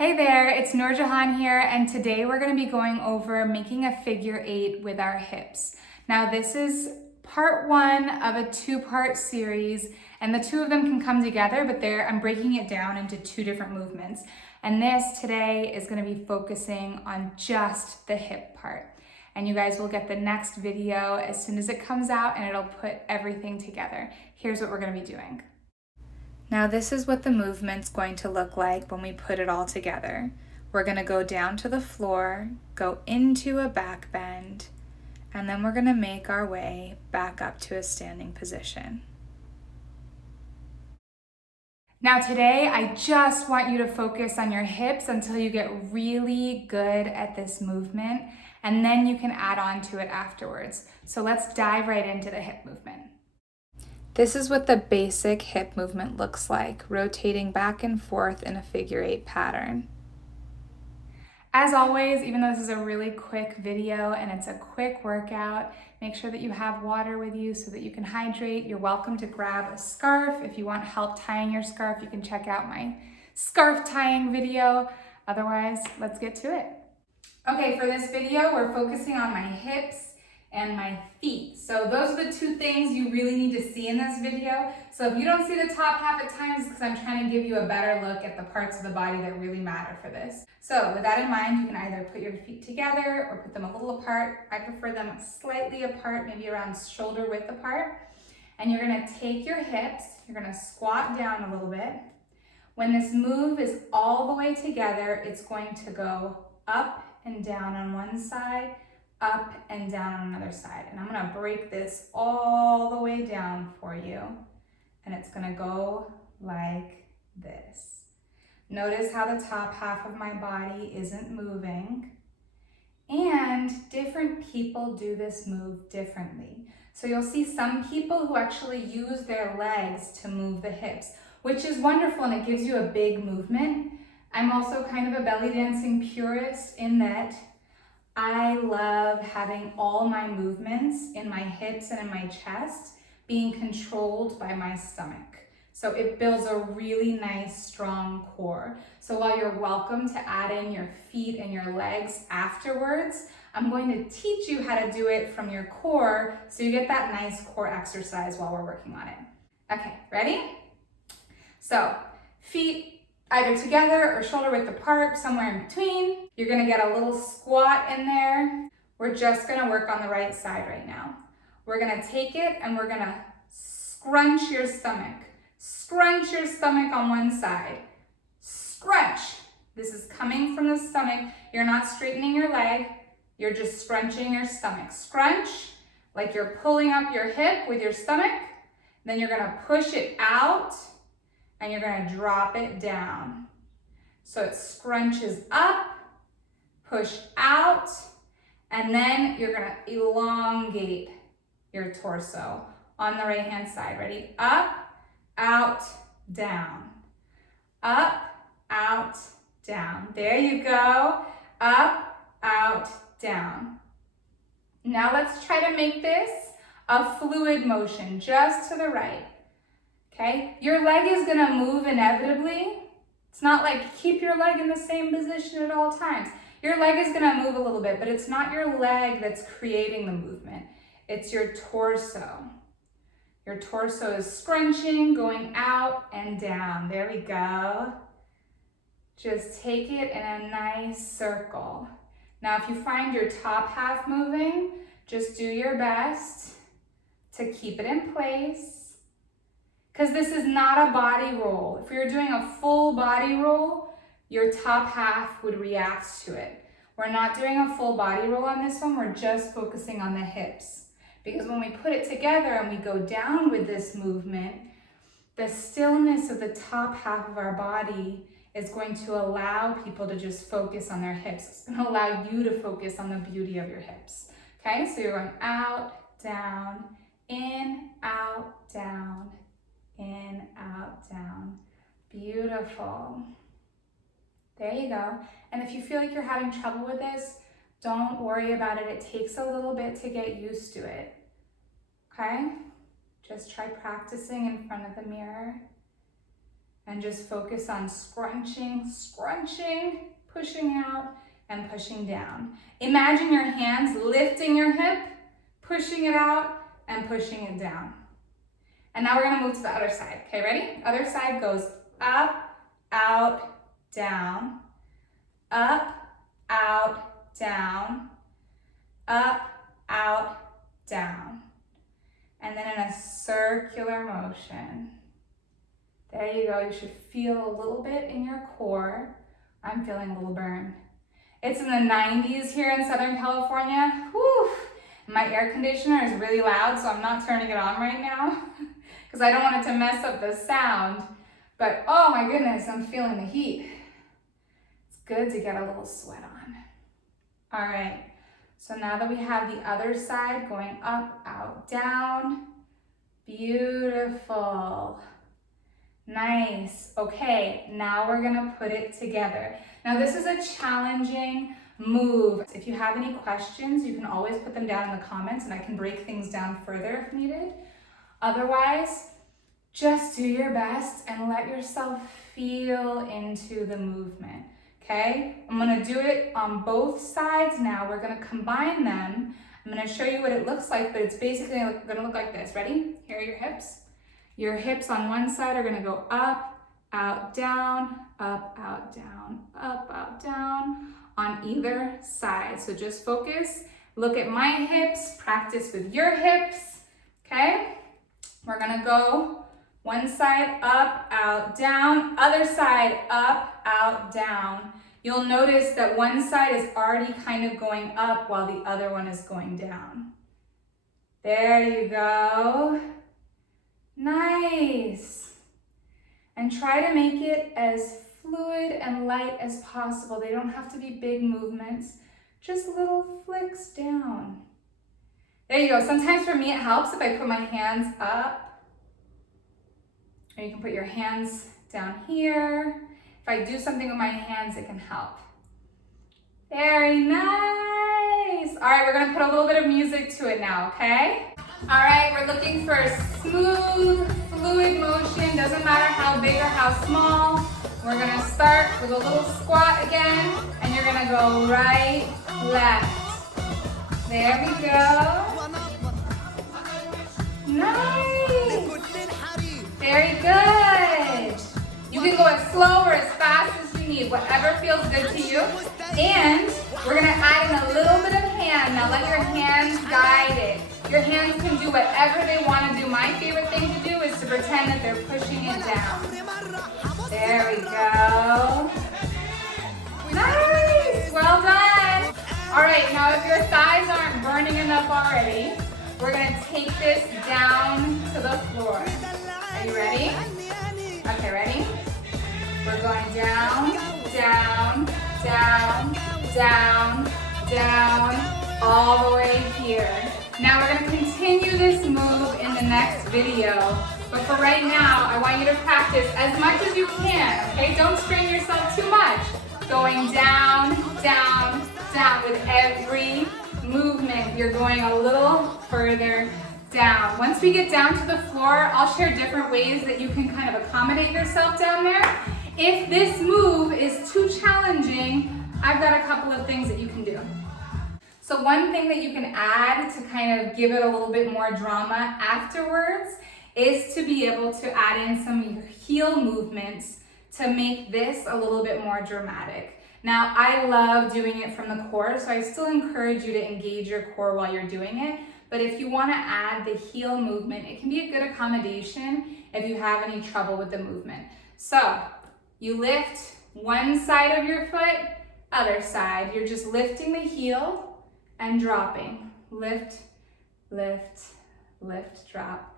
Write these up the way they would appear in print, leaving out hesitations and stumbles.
Hey there, it's Nurjahan here, and today we're going to be going over making a figure eight with our hips. Now this is part one of a two-part series, and the two of them can come together, but I'm breaking it down into two different movements. And this today is going to be focusing on just the hip part. And you guys will get the next video as soon as it comes out, and it'll put everything together. Here's what we're going to be doing. Now this is what the movement's going to look like when we put it all together. We're going to go down to the floor, go into a back bend, and then we're going to make our way back up to a standing position. Now today, I just want you to focus on your hips until you get really good at this movement, and then you can add on to it afterwards. So let's dive right into the hip movement. This is what the basic hip movement looks like, rotating back and forth in a figure eight pattern. As always, even though this is a really quick video and it's a quick workout, make sure that you have water with you so that you can hydrate. You're welcome to grab a scarf. If you want help tying your scarf, you can check out my scarf tying video. Otherwise, let's get to it. Okay, for this video, we're focusing on my hips and my feet. So those are the two things you really need to see in this video. So if you don't see the top half at times, because I'm trying to give you a better look at the parts of the body that really matter for this. So with that in mind, you can either put your feet together or put them a little apart. I prefer them slightly apart, maybe around shoulder width apart. And you're gonna take your hips, you're gonna squat down a little bit. When this move is all the way together, it's going to go up and down on one side, up and down on another side. And I'm gonna break this all the way down for you. And it's gonna go like this. Notice how the top half of my body isn't moving. And different people do this move differently. So you'll see some people who actually use their legs to move the hips, which is wonderful and it gives you a big movement. I'm also kind of a belly dancing purist in that I love having all my movements in my hips and in my chest being controlled by my stomach. So it builds a really nice, strong core. So while you're welcome to add in your feet and your legs afterwards, I'm going to teach you how to do it from your core so you get that nice core exercise while we're working on it. Okay, ready? So feet either together or shoulder width apart, somewhere in between. You're gonna get a little squat in there. We're just gonna work on the right side right now. We're gonna take it and we're gonna scrunch your stomach. Scrunch your stomach on one side. Scrunch. This is coming from the stomach. You're not straightening your leg. You're just scrunching your stomach. Scrunch, like you're pulling up your hip with your stomach. Then you're gonna push it out and you're gonna drop it down. So it scrunches up, push out, and then you're gonna elongate your torso on the right hand side. Ready? Up, out, down. Up, out, down. There you go. Up, out, down. Now let's try to make this a fluid motion, just to the right. Okay, your leg is gonna move inevitably. It's not like keep your leg in the same position at all times. Your leg is gonna move a little bit, but it's not your leg that's creating the movement. It's your torso. Your torso is scrunching, going out and down. There we go. Just take it in a nice circle. Now, if you find your top half moving, just do your best to keep it in place. Because this is not a body roll. If we were doing a full body roll, your top half would react to it. We're not doing a full body roll on this one, we're just focusing on the hips. Because when we put it together and we go down with this movement, the stillness of the top half of our body is going to allow people to just focus on their hips. It's going to allow you to focus on the beauty of your hips. Okay, so you're going out, down, in, out, down. In, out, down. Beautiful. There you go. And if you feel like you're having trouble with this, don't worry about it. It takes a little bit to get used to it. Okay? Just try practicing in front of the mirror. And just focus on scrunching, scrunching, pushing out, and pushing down. Imagine your hands lifting your hip, pushing it out, and pushing it down. And now we're gonna move to the other side. Okay, ready? Other side goes up, out, down, up, out, down, up, out, down. And then in a circular motion. There you go. You should feel a little bit in your core. I'm feeling a little burn. It's in the 90s here in Southern California. Whew. My air conditioner is really loud, so I'm not turning it on right now because I don't want it to mess up the sound. But oh my goodness, I'm feeling the heat. It's good to get a little sweat on. All right, so now that we have the other side going up, out, down. Beautiful. Nice. Okay, now we're gonna put it together. Now this is a challenging move. If you have any questions, you can always put them down in the comments and I can break things down further if needed. Otherwise, just do your best and let yourself feel into the movement, okay? I'm gonna do it on both sides now. We're gonna combine them. I'm gonna show you what it looks like, but it's basically gonna look like this. Ready? Here are your hips. Your hips on one side are gonna go up, out, down, up, out, down, up, out, down on either side. So just focus, look at my hips, practice with your hips, okay? We're gonna go one side up, out, down, other side up, out, down. You'll notice that one side is already kind of going up while the other one is going down. There you go. Nice. And try to make it as fluid and light as possible. They don't have to be big movements, just little flicks down. There you go. Sometimes for me it helps if I put my hands up, or you can put your hands down here. If I do something with my hands, it can help. Very nice. All right, we're gonna put a little bit of music to it now, okay? All right, we're looking for smooth, fluid motion. Doesn't matter how big or how small. We're gonna start with a little squat again, and you're gonna go right, left. There we go. Nice. Very good. You can go as slow or as fast as you need, whatever feels good to you. And we're gonna add in a little bit of hand. Now let your hands guide it. Your hands can do whatever they want to do. My favorite thing to do is to pretend that they're pushing it down. There we go. Nice, well done. All right, now if your thighs aren't burning enough already, we're gonna take this down to the floor. Are you ready? Okay, ready? We're going down, down, down, down, down, all the way here. Now we're gonna continue this move in the next video, but for right now, I want you to practice as much as you can, okay? Don't strain yourself too much. Going down, down, down with every movement. You're going a little further down. Once we get down to the floor, I'll share different ways that you can kind of accommodate yourself down there. If this move is too challenging, I've got a couple of things that you can do. So one thing that you can add to kind of give it a little bit more drama afterwards is to be able to add in some heel movements to make this a little bit more dramatic. Now, I love doing it from the core, so I still encourage you to engage your core while you're doing it. But if you want to add the heel movement, it can be a good accommodation if you have any trouble with the movement. So you lift one side of your foot, other side. You're just lifting the heel and dropping. Lift, lift, lift, drop,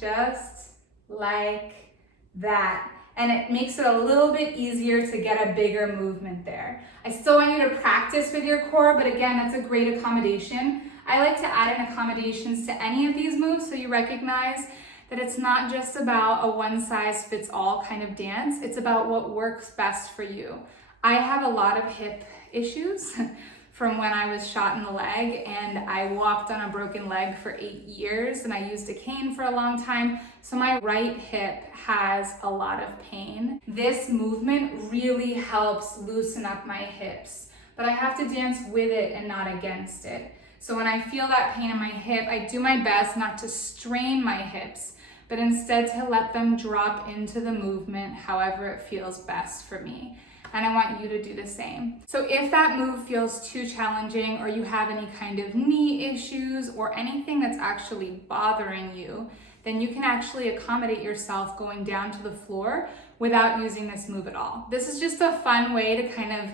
just like that. And it makes it a little bit easier to get a bigger movement there. I still want you to practice with your core, but again, that's a great accommodation. I like to add in accommodations to any of these moves so you recognize that it's not just about a one-size-fits-all kind of dance. It's about what works best for you. I have a lot of hip issues from when I was shot in the leg, and I walked on a broken leg for 8 years, and I used a cane for a long time. So my right hip has a lot of pain. This movement really helps loosen up my hips, but I have to dance with it and not against it. So when I feel that pain in my hip, I do my best not to strain my hips, but instead to let them drop into the movement however it feels best for me. And I want you to do the same. So if that move feels too challenging, or you have any kind of knee issues or anything that's actually bothering you, then you can actually accommodate yourself going down to the floor without using this move at all. This is just a fun way to kind of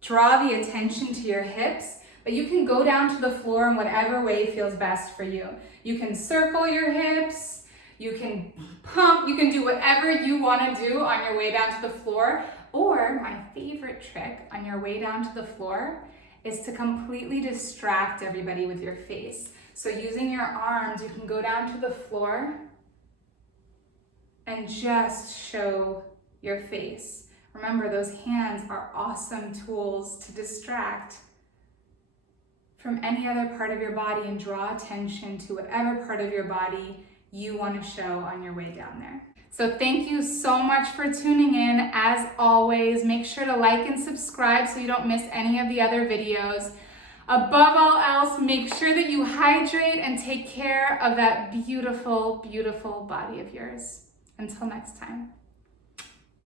draw the attention to your hips, but you can go down to the floor in whatever way feels best for you. You can circle your hips, you can pump, you can do whatever you want to do on your way down to the floor. Or my favorite trick on your way down to the floor is to completely distract everybody with your face. So using your arms, you can go down to the floor and just show your face. Remember, those hands are awesome tools to distract from any other part of your body and draw attention to whatever part of your body you want to show on your way down there. So thank you so much for tuning in. As always, make sure to like and subscribe so you don't miss any of the other videos. Above all else, make sure that you hydrate and take care of that beautiful, beautiful body of yours. Until next time.